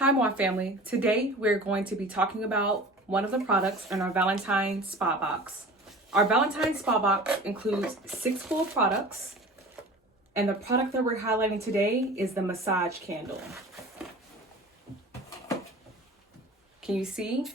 Hi, Moi family. Today we're going to be talking about one of the products in our Valentine's Spa Box. Our Valentine's Spa Box includes 6 full products, and the product that we're highlighting today is the massage candle. Can you see?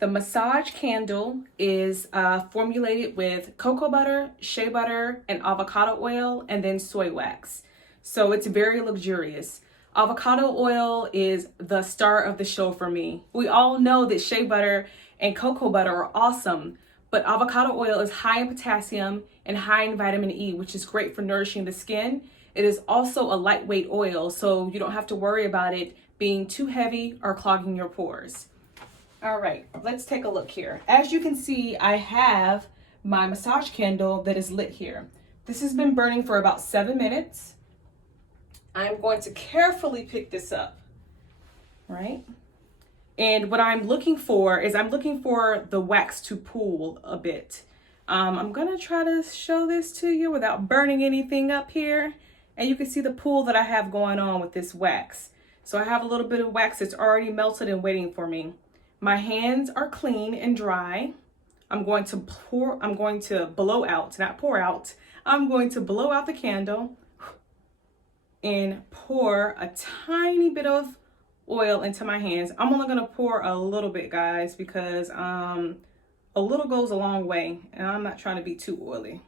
The massage candle is formulated with cocoa butter, shea butter, and avocado oil, and then soy wax. So it's very luxurious. Avocado oil is the star of the show for me. We all know that shea butter and cocoa butter are awesome, but avocado oil is high in potassium and high in vitamin E, which is great for nourishing the skin. It is also a lightweight oil, so you don't have to worry about it being too heavy or clogging your pores. All right, let's take a look here. As you can see, I have my massage candle that is lit here. This has been burning for about 7 minutes. I'm going to carefully pick this up, right? And what I'm looking for is the wax to pool a bit. I'm gonna try to show this to you without burning anything up here. And you can see the pool that I have going on with this wax. So I have a little bit of wax that's already melted and waiting for me. My hands are clean and dry. I'm going to blow out, not pour out. I'm going to blow out the candle and pour a tiny bit of oil into my hands. I'm only gonna pour a little bit, guys, because a little goes a long way and I'm not trying to be too oily.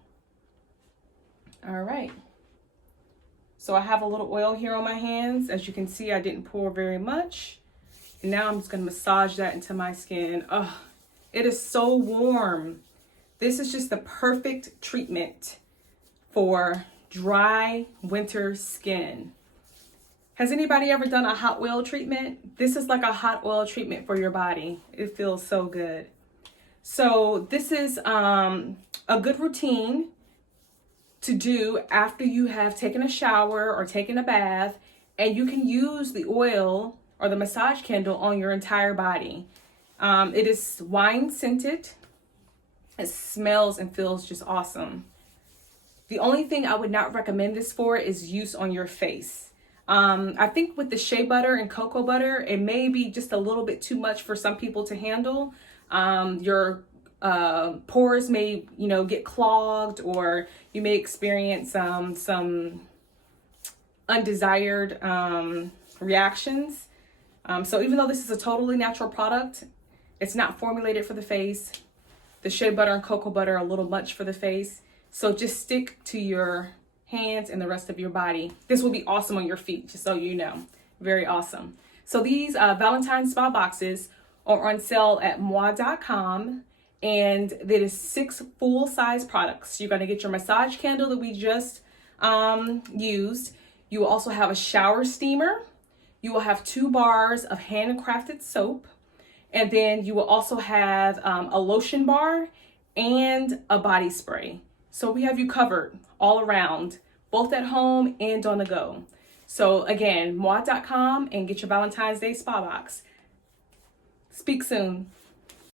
All right. So I have a little oil here on my hands. As you can see, I didn't pour very much. And now I'm just gonna massage that into my skin. Oh, it is so warm. This is just the perfect treatment for dry winter skin. Has anybody ever done a hot oil treatment? This is like a hot oil treatment for your body. It feels so good. So this is a good routine to do after you have taken a shower or taken a bath, and you can use the oil or the massage candle on your entire body. It is wine scented. It smells and feels just awesome. The only thing I would not recommend this for is use on your face. I think with the shea butter and cocoa butter, it may be just a little bit too much for some people to handle. Your pores may, get clogged, or you may experience some undesired reactions. So even though this is a totally natural product, it's not formulated for the face. The shea butter and cocoa butter are a little much for the face. So just stick to your hands and the rest of your body. This will be awesome on your feet, just so you know. Very awesome. So these Valentine's Spa boxes are on sale at moi.com, and there is 6 full-size products. You're going to get your massage candle that we just used. You will also have a shower steamer. You will have 2 bars of handcrafted soap. And then you will also have a lotion bar and a body spray. So we have you covered all around, both at home and on the go. So again, moi.com, and get your Valentine's Day Spa Box. Speak soon.